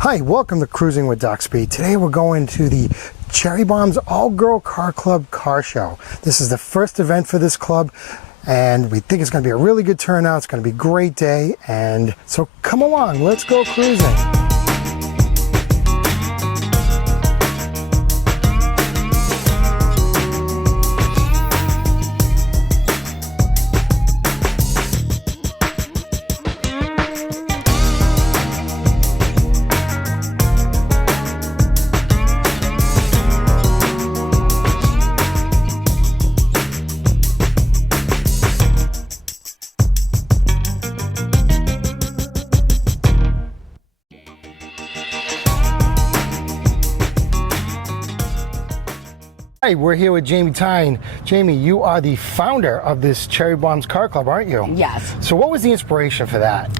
Hi, welcome to Cruising with Doc Speed. Today we're going to the Cherry Bombs All-Girl Car Club Car Show. This is the first event for this club, and we think it's going to be a really good turnout. It's going to be a great day, and so come along, let's go cruising. Hi, we're here with Jamie Tyne. Jamie, you are the founder of this Cherry Bombs Car Club, aren't you? Yes. So what was the inspiration for that?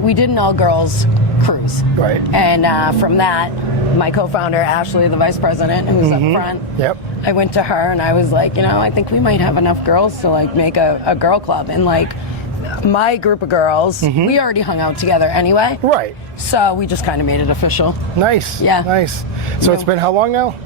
We did an all-girls cruise. Right. And from that, my co-founder, Ashley, the vice president, who's up front, Yep. I went to her and I was like, you know, I think we might have enough girls to like make a girl club. And like my group of girls, we already hung out together anyway. Right. So we just kind of made it official. Nice. Yeah. Nice. So it's been how long now?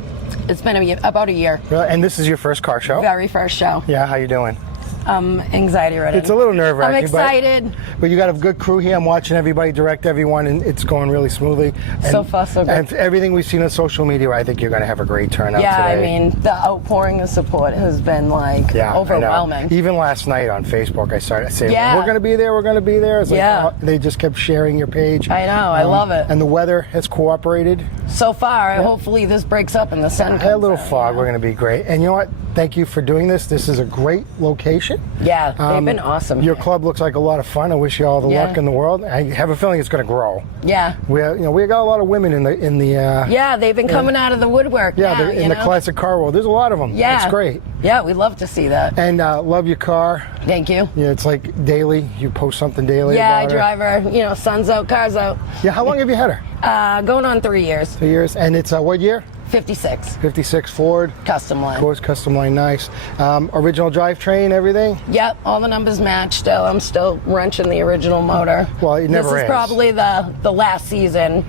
It's been about a year. Really? And this is your first car show? Very first show. Yeah, how you doing? Anxiety ridden. It's a little nerve-wracking. I'm excited. But you got a good crew here. I'm watching everybody direct everyone, and it's going really smoothly. And, So far, so good. And everything we've seen on social media, I think you're going to have a great turnout Yeah, today. I mean, the outpouring of support has been like overwhelming. Even last night on Facebook, I started saying, Yeah. we're going to be there, we're going to be there. It's like, Yeah. they just kept sharing your page. I know, I love it. And the weather has cooperated. So far, hopefully this breaks up and the sun comes A little out, fog, you know? we're going to be great. And you know what? Thank you for doing this. This is a great location. Yeah, they've been awesome. Your club looks like a lot of fun. I wish you all the luck in the world. I have a feeling it's going to grow. Yeah. We got a lot of women in the Yeah, they've been coming out of the woodwork. yeah, now, they're in the classic car world. There's a lot of them. Yeah. It's great. Yeah, we love to see that. And love your car. Thank you. Yeah, it's like daily. You post something daily Yeah, I about her. drive her, sun's out, car's out. Yeah, how long have you had her? Going on 3 years. 2 years. And it's what year? 56. 56 Ford. Custom line. Of course, custom line, nice. Original drivetrain, everything? Yep, all the numbers match still. I'm still wrenching the original motor. Well, it never This is is. probably the last season.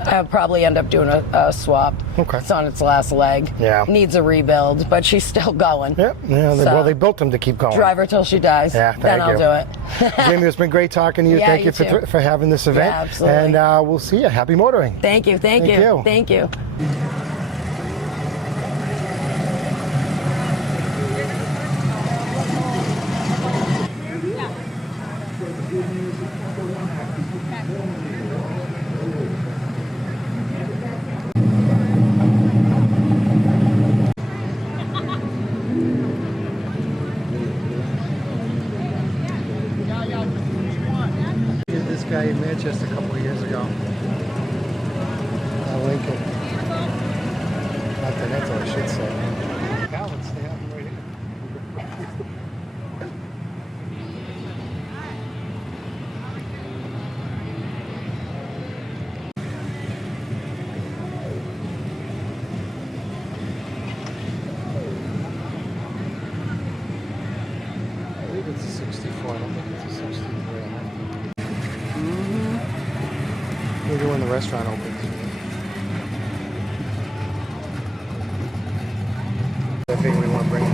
I'll probably end up doing a swap. Okay. It's on its last leg. Yeah. Needs a rebuild, but she's still going. Yep. Yeah, well, they built them to keep going. Drive her till she dies. Yeah, then I'll you. do it. Jamie, it's been great talking to you. Yeah, Thank you you too. for having this event. Yeah, absolutely. And we'll see you. Happy motoring. Thank you. Thank you. Thank you. This guy in Manchester a couple of years ago. Lincoln. Continental, I should say. Pallets, they have them right here. I believe it's a 64. I don't think it's a 63. Maybe when the restaurant opens. I think we want to bring it to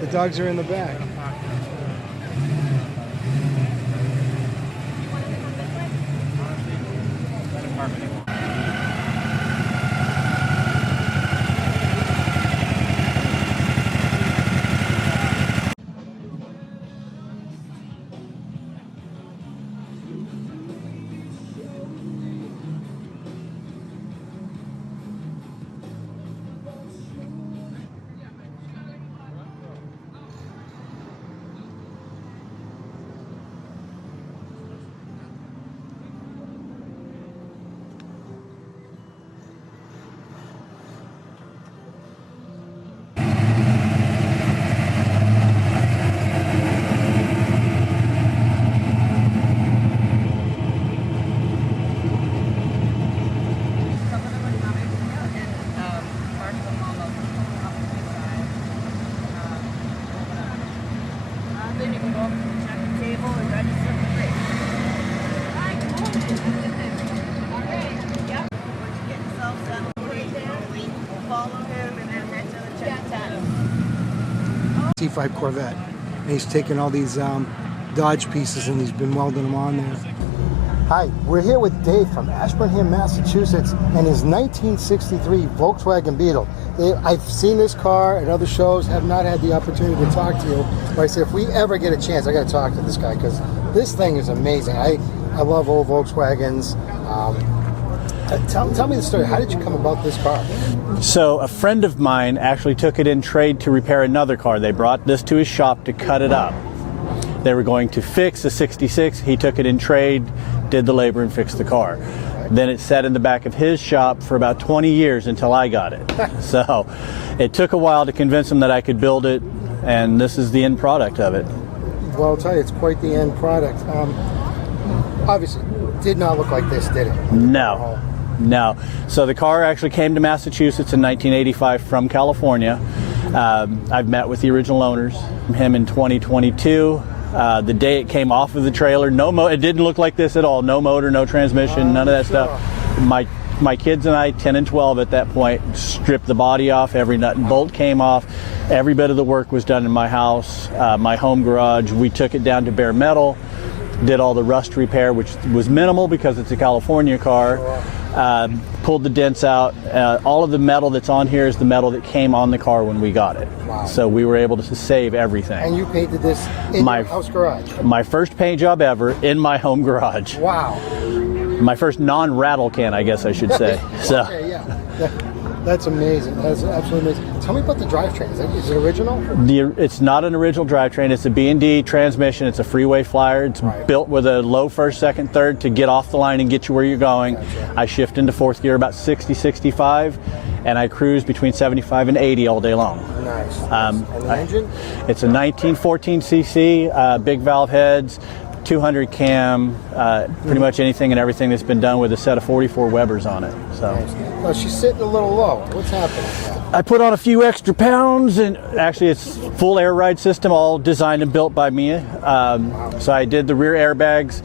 the dogs are in the back. C5 Corvette. And he's taken all these Dodge pieces and he's been welding them on there. Hi, we're here with Dave from Ashburnham, Massachusetts, and his 1963 Volkswagen Beetle. I've seen this car at other shows, have not had the opportunity to talk to you, but I said if we ever get a chance, I got to talk to this guy because this thing is amazing. I love old Volkswagens. Tell me the story. How did you come about this car? So a friend of mine actually took it in trade to repair another car. They brought this to his shop to cut it up. They were going to fix a 66. He took it in trade, did the labor, and fixed the car. Then it sat in the back of his shop for about 20 years until I got it. So it took a while to convince him that I could build it, and this is the end product of it. Well, I'll tell you, it's quite the end product. Obviously, did not look like this, did it? No. No. So the car actually came to Massachusetts in 1985 from California. I've met with the original owners, him in 2022. The day it came off of the trailer, it didn't look like this at all. No motor, no transmission, none of that stuff. My kids and I, 10 and 12 at that point, stripped the body off. Every nut and bolt came off. Every bit of the work was done in my house, my home garage. We took it down to bare metal, did all the rust repair, which was minimal because it's a California car. Pulled the dents out. All of the metal that's on here is the metal that came on the car when we got it. Wow. So we were able to save everything. And you painted this in your house garage? My first paint job ever in my home garage. Wow. My first non-rattle can, I guess I should say. So. Okay, yeah. That's amazing. That's absolutely amazing. Tell me about the drivetrain. Is it original? It's not an original drivetrain. It's a B&D transmission. It's a freeway flyer. It's built with a low first, second, third to get off the line and get you where you're going. Gotcha. I shift into fourth gear about 60, 65, and I cruise between 75 and 80 all day long. Nice. And the engine? It's a 1914 cc, big valve heads, 200 cam, pretty much anything and everything that's been done with a set of 44 Webers on it. So. Nice. Well, she's sitting a little low. What's happening? I put on a few extra pounds, and actually it's full air ride system, all designed and built by me. So I did the rear airbags,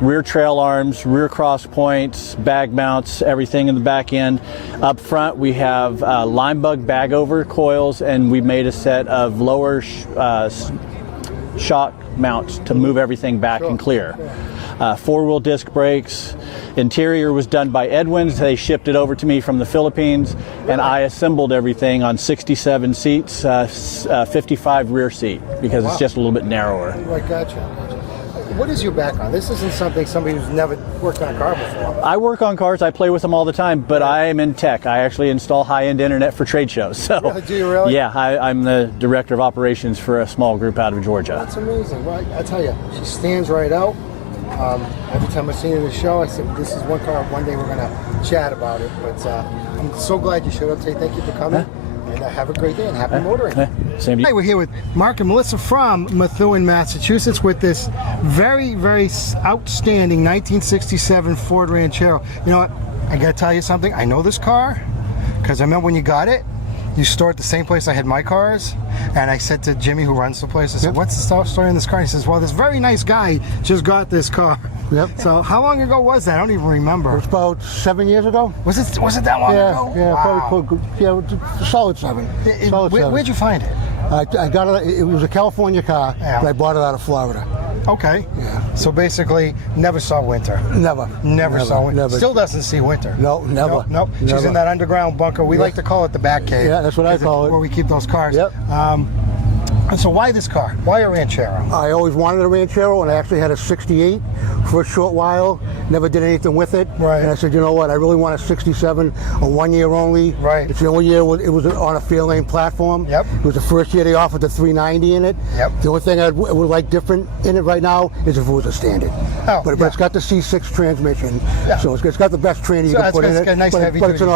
rear trail arms, rear cross points, bag mounts, everything in the back end. Up front we have lime bug bag over coils, and we made a set of lower shock mounts to move everything back and clear. Four-wheel disc brakes. Interior was done by Edwin's. They shipped it over to me from the Philippines, and I assembled everything on 67 seats, 55 rear seat, because it's just a little bit narrower. Right, gotcha. What is your background? This isn't somebody who's never worked on a car before. I work on cars. I play with them all the time, but I am in tech. I actually install high-end internet for trade shows. So, do you really? Yeah, I'm the director of operations for a small group out of Georgia. That's amazing. Well, I tell you, she stands right out. Every time I see her in the show, I said, this is one car, one day we're going to chat about it. But I'm so glad you showed up today. Thank you for coming. And have a great day and happy motoring. Same to you. Hey, we're here with Mark and Melissa from Methuen, Massachusetts with this very, very outstanding 1967 Ford Ranchero. You know what? I got to tell you something. I know this car because I remember when you got it, you store at the same place I had my cars, and I said to Jimmy, who runs the place, I said, what's the story in this car? And he says, well, this very nice guy just got this car. Yep. So how long ago was that? I don't even remember. It was about 7 years ago. Was it that long ago? Yeah, Wow. probably solid 7. Solid 7. Where'd you find it? I got it. It was a California car, Yeah. but I bought it out of Florida. Okay. Yeah. So basically, never saw winter. Never saw winter. Never. Still doesn't see winter. No, never. Nope. She's Never. in that underground bunker. We like to call it the Bat Cave. Yeah, that's what I call it. Where we keep those cars. Yep. And so why this car? Why a Ranchero? I always wanted a Ranchero, and I actually had a 68 for a short while. Never did anything with it. Right. And I said, you know what? I really want a 67, a 1 year only. Right. It's the only year it was on a fair-lane platform. Yep. It was the first year they offered the 390 in it. Yep. The only thing I would like different in it right now is if it was a standard. Oh, but yeah. it's got the C6 transmission, Yeah. so it's got the best tranny you So can it's put in got it. a nice but heavy but it's duty,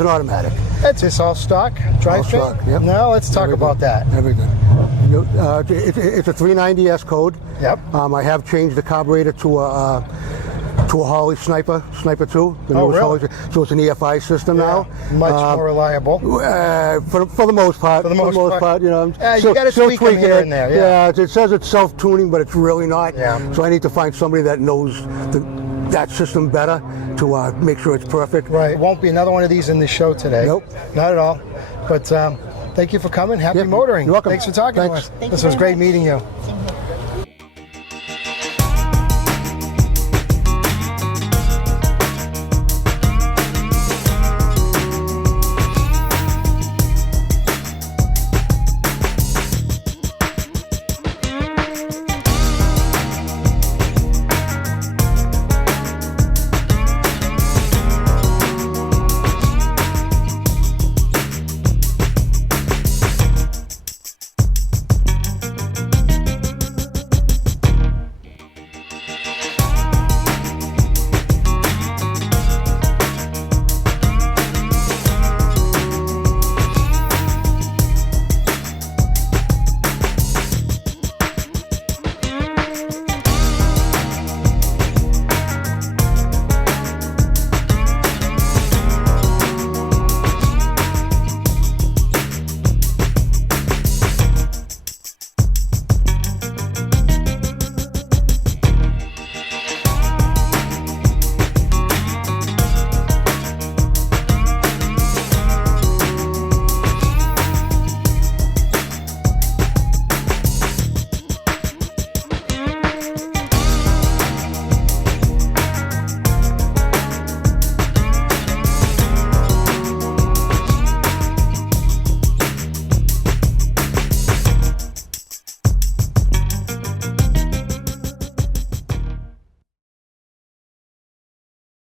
an automatic. It's all stock drivetrain. stock, yep. Now let's talk about that. Everything. It's a 390S code. Yep. I have changed the carburetor to a Harley Sniper 2. The newest really? Harley, so it's an EFI system now. Much more reliable. For the most part. For the most part. you know. You got to tweak them here and there. Yeah. It says it's self-tuning, but it's really not. Yeah. So I need to find somebody that knows that system better to make sure it's perfect. Right. Won't be another one of these in the show today. Nope. Not at all. But Thank you for coming. Happy Yeah, motoring. you're welcome. Thanks for talking Thanks. to us. Thank This you was very great much. meeting you. Same